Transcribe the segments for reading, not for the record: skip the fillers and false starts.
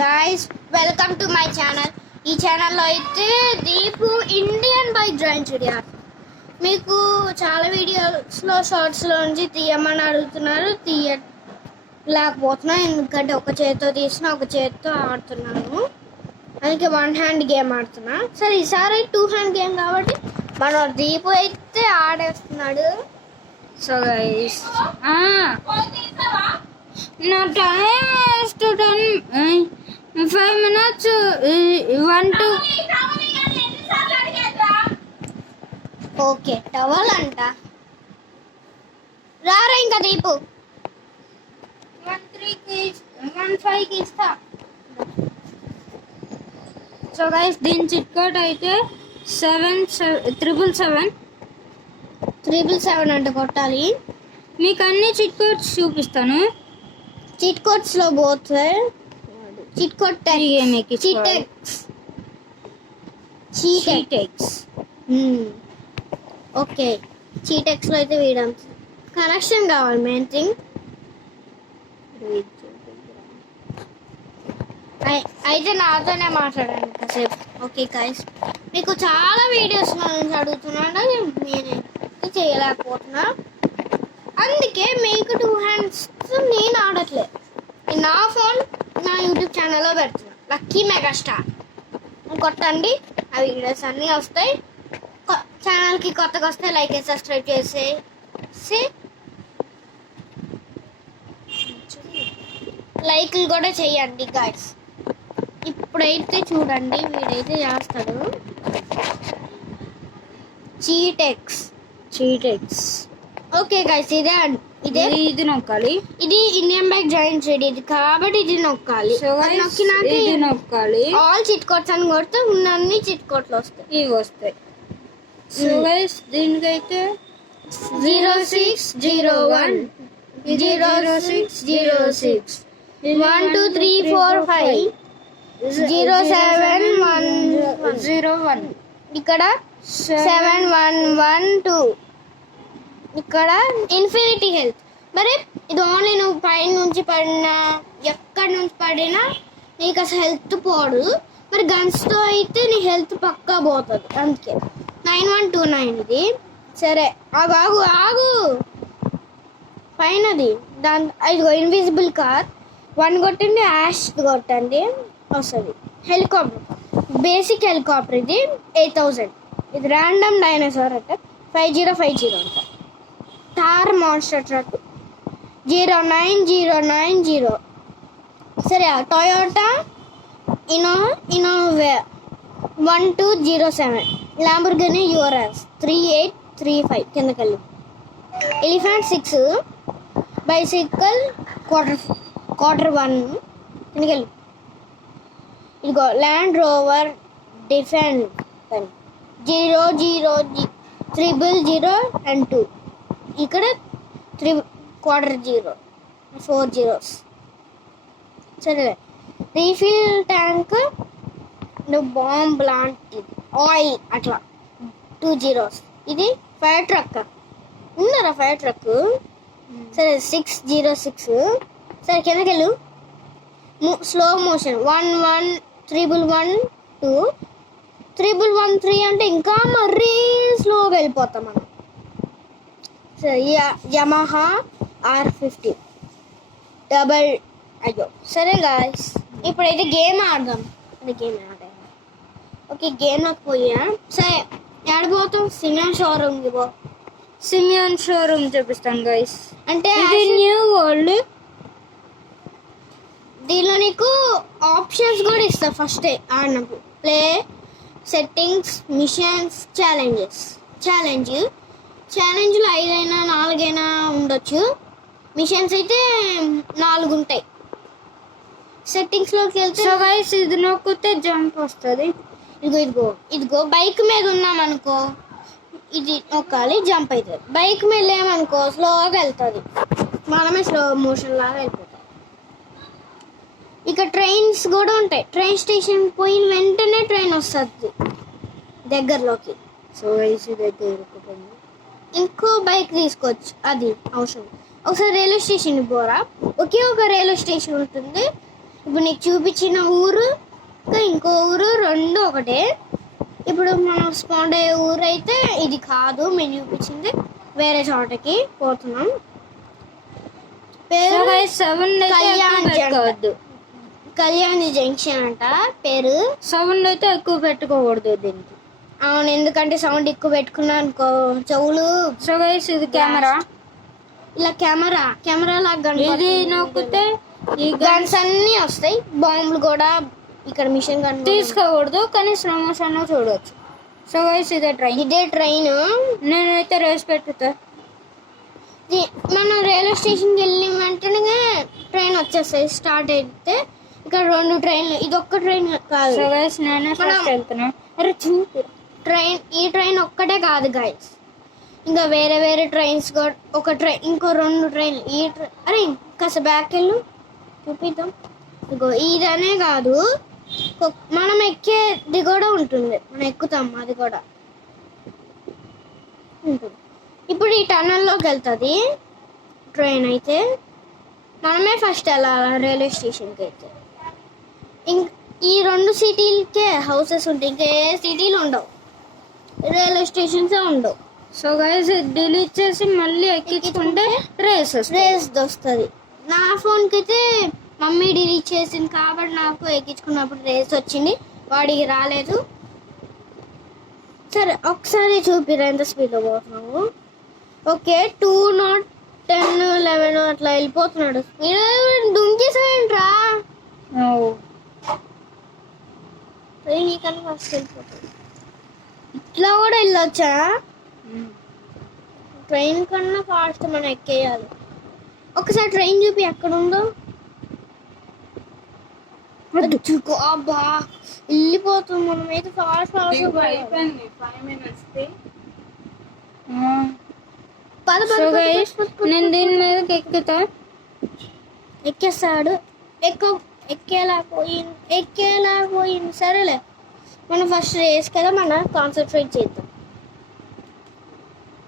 Guys, welcome to my channel. ఈ ఛానల్లో అయితే దీపు ఇండియన్ బైక్ డ్రైవింగ్ చూడాలి. మీకు చాలా వీడియోస్లో షార్ట్స్లో నుంచి తీయమని అడుగుతున్నారు, తీయలేకపోతున్నాను ఎందుకంటే ఒక చేతితో తీసిన ఒక చేతితో ఆడుతున్నాను, అందుకే వన్ హ్యాండ్ గేమ్ ఆడుతున్నా. సరే ఈసారి టూ హ్యాండ్ గేమ్ కాబట్టి మన దీపు అయితే ఆడేస్తున్నాడు. సో గైస్ నా time 5 minutes 1 to okay towel అంట రారా ఇంకా దీపు 1 కి ఇస్తా. సో గైస్ దీని చిట్ కోడ్ అయితే 777 అంటే కొట్టాలి. మీకు అన్ని చిట్ కోడ్స్ చూపిస్తాను. చిట్ కోడ్స్ లో పోతే చిట్ కోడ్ చీటెక్స్ ఓకే చీటెక్స్ లో అయితే వీడం కనెక్షన్ కావాలి మెయిన్ థింగ్. అయితే నాతోనే మాట్లాడండి కాసేపు. ఓకే గైస్ మీకు చాలా వీడియోస్ నుంచి అడుగుతున్నాను, నేను చేయలేకపోతున్నా, అందుకే మీకు టూ హ్యాండ్స్ నేను ఆడట్లేదు. నా ఫోన్ నా యూట్యూబ్ ఛానల్లో పెడుతున్నా, లక్కీ మెగాస్టార్ కొట్టండి, ఆ వీడియోస్ అన్నీ వస్తాయి. ఛానల్కి కొత్తగా వస్తే లైక్ చేసి సబ్స్క్రైబ్ చేసేసి లైక్లు కూడా చేయండి గాయ్స్. ఇప్పుడైతే చూడండి వీడైతే చేస్తాడు చీటెక్స్. ఓకే గైస్ ఇది నొక్కాలి. ఇది ఇండియన్ బైక్ జాయిన్ చేయడం ఇది కాబట్టి ఇది నొక్కాలి. ఇది నొక్కాలి. ఆల్ చిట్ కోడ్స్ అని కొడితే ఉన్నన్ని చిట్ కోడ్లు వస్తాయి, ఇవి వస్తాయి. సో గైస్ దీనికైతే 0601 0606 1 2 3 4 5 0701 ఇక్కడ 7112 ఇక్కడ ఇన్ఫినిటీ హెల్త్. మరి ఇది ఓన్లీ నువ్వు పైన నుంచి పడినా ఎక్కడి నుంచి పడినా నీకు అసలు హెల్త్ పోడు. మరి గన్స్తో అయితే నీ హెల్త్ పక్కా పోతుంది, అందుకే 9129 ఇది. సరే ఆగు పైనది దాని ఇదిగో ఇన్విజిబుల్ కార్ 1 కొట్టండి, యాష్ కొట్టండి వస్తుంది. హెలికాప్టర్ బేసిక్ హెలికాప్టర్ ఇది 8000. ఇది ర్యాండమ్ డైనోసార్ అంటే 5050 అంట. Thar monster truck 09090. సరే టొయోటా ఇన్నోవా 1207. ల్యాంబోర్గిని యూరాస్ 3835 కిందకెళ్ళి. ఎలిఫెంట్ 6 బైసికల్ క్వార్టర్ 1 కిందకెళ్ళి. ఇదిగో ల్యాండ్ రోవర్ డిఫెండ్ 000 and 2. ఇక్కడ 3/4 4 zeros. సరే రీఫిల్ ట్యాంక్ బాంబ్ లాంటిది ఆయిల్ అట్లా 2 zeros. ఇది ఫైర్ ట్రక్ ఉన్నారా ఫైర్ ట్రక్. సరే 606. సరే కిందకెళ్ళు. స్లో మోషన్ 11112 313 అంటే ఇంకా మరీ స్లోగా వెళ్ళిపోతాం మనం. సరే యమహా R50 అయ్యో. సరే గాయస్ ఇప్పుడైతే గేమ్ ఆడదాం. ఓకే గేమ్లోకి పోయా. సరే ఆడిపోతాం సిమియన్ షోరూమ్ చూపిస్తాను గైస్. అంటే న్యూ వరల్డ్ దీనిలో నీకు ఆప్షన్స్ కూడా ఇస్తా ఫస్ట్ ఆడినప్పుడు. ప్లే సెట్టింగ్స్ మిషన్స్ ఛాలెంజ్లో 5 అయినా 4 అయినా ఉండొచ్చు. మిషన్స్ అయితే 4 ఉంటాయి. సెట్టింగ్స్లోకి వెళ్తే సో గైస్ ఇది నొక్కితే జంప్ వస్తుంది. ఇదిగో బైక్ మీద ఉన్నామనుకో ఇది నొక్కాలి జంప్ అవుతుంది. బైక్ మీద లేమనుకో స్లోగా వెళ్తుంది, మనమే స్లో మోషన్ లాగా వెళ్ళిపోతాం. ఇక ట్రైన్స్ కూడా ఉంటాయి. ట్రైన్ స్టేషన్ పోయిన వెంటనే ట్రైన్ వస్తుంది దగ్గరలోకి. సో గైస్ దగ్గర ఇంకో బైక్ తీసుకోవచ్చు, అది అవసరం. ఒకసారి రైల్వే స్టేషన్కి పోరా, ఒకే ఒక రైల్వే స్టేషన్ ఉంటుంది. ఇప్పుడు నీకు చూపించిన ఊరు ఇంకా ఇంకో ఊరు రెండు ఒకటే. ఇప్పుడు మనం స్పాండ్ అయ్యే ఊరు అయితే ఇది కాదు, మేము చూపించింది వేరే చోటకి పోతున్నాం. పేరు కళ్యాణి జంక్షన్ అంట పేరు. సౌండ్ అయితే ఎక్కువ పెట్టుకోకూడదు దీనికి. అవును, ఎందుకంటే సౌండ్ ఎక్కువ పెట్టుకున్నా అనుకో చెవులు. సో గైస్ ఇది కెమెరా, ఇలా కెమెరా లాగా ఇది నొక్కితే ఈ గన్స్ అన్ని వస్తాయి, బాంబులు కూడా. ఇక్కడ మిషన్ గన్ తీసుకోకూడదు కానీ స్లో మోషన్ లో చూడవచ్చు. సో గైస్ ఇదే ట్రైన్. నేనైతే రేస్ పెట్టుతా. మనం రైల్వే స్టేషన్కి వెళ్ళిన వెంటనే ట్రైన్ వచ్చేస్తాయి. స్టార్ట్ అయితే ఇక్కడ రెండు ట్రైన్లు, ఇది ఒక్క ట్రైన్ కాదు. సో గైస్ నేనే ఫస్ట్ వెళ్తున్నా. ఈ ట్రైన్ ఒక్కటే కాదు గైస్, ఇంకా వేరే వేరే ట్రైన్స్ కూడా. ఒక ట్రైన్ ఇంకో రెండు ట్రైన్లు. అరే కాస్త బ్యాక్ వెళ్ళు చూపిద్దాం. ఇగో ఇదనే కాదు, మనం ఎక్కేది కూడా ఉంటుంది, మనం ఎక్కుతాం అది కూడా ఉంటుంది. ఇప్పుడు ఈ టన్నల్లోకి వెళ్తుంది ట్రైన్. అయితే మనమే ఫస్ట్ వెళ్ళాలి రైల్వే స్టేషన్కి. అయితే ఈ రెండు సిటీలకే హౌసెస్ ఉంటాయి, ఇంకే సిటీలు ఉండవు, రైల్వే స్టేషన్స్ ఉండవు. సో గైస్ డిలీట్ చేసి మళ్ళీ ఎక్కించుకుంటే రేస్ వస్తుంది. నా ఫోన్కి అయితే మమ్మీ డిలీట్ చేసింది కాబట్టి నాకు ఎక్కించుకున్నప్పుడు రేస్ వచ్చింది, వాడికి రాలేదు. సరే ఒకసారి చూపిరా ఎంత స్పీడ్లో పోతున్నావు. ఓకే 2 not 10 11 అట్లా వెళ్ళిపోతున్నాడు. దుంకేసాయంట్రా నీకన్నా ఫస్ట్ వెళ్ళిపోతాడు. ఇట్లా కూడా వెళ్ళొచ్చా? ట్రైన్ కన్నా ఫాస్ట్ మనం ఎక్కేయాలి. ఒకసారి ట్రైన్ చూపి ఎక్కడ ఉందో. అబ్బా వెళ్ళిపోతుంది. మనం అయితే ఫాస్ట్ నేను దీని మీద ఎక్కుతా. ఎక్కేస్తాడు. ఎక్కేలాపోయింది. సరేలే, మనం ఫస్ట్ రేస్ కదా, మనం కాన్సన్ట్రేట్ చేద్దాం.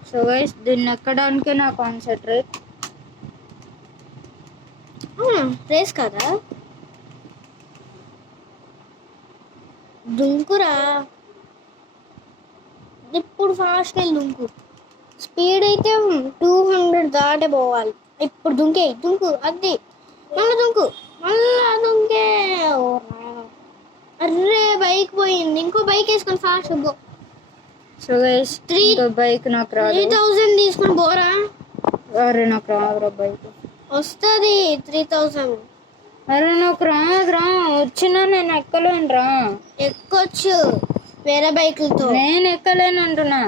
సో గైస్ దీన్ని ఎక్కడానికే నా కాన్సన్ట్రేట్. రేస్ కదా, దుంకురా. ఇప్పుడు ఫాస్ట్ వెళ్ళి దుంకు. స్పీడ్ అయితే 200 దాటే పోవాలి. ఇప్పుడు దుంకు అది మళ్ళీ దుంకే. అర్రే బైక్ పోయింది. ఇంకో బైక్ వేసుకొని ఫాస్ట్ పో. సో గైస్ బైక్ నాకు రాదు. 3000 తీసుకొని పోరా. అరే నాకు రాదురా బైక్. వస్తుంది 3000. అరే నాకు రాదురా, వచ్చినా నేను ఎక్కలేనురా. ఎక్కొచ్చు వేరే బైకులతో. నేను ఎక్కలేను అంటున్నా.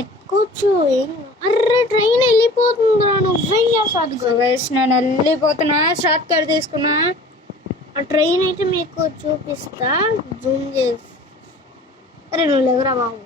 ఎక్కొచ్చు. అర్రే ట్రైన్ వెళ్ళిపోతుందిరా, నువ్వేం చేస్తావు? నేను వెళ్ళిపోతున్నా, షార్ట్ కట్ తీసుకున్నా. ఆ ట్రైన్ అయితే మీకు చూపిస్తా జూమ్ చేసి. అరే నువ్వు లేవురా బాబు.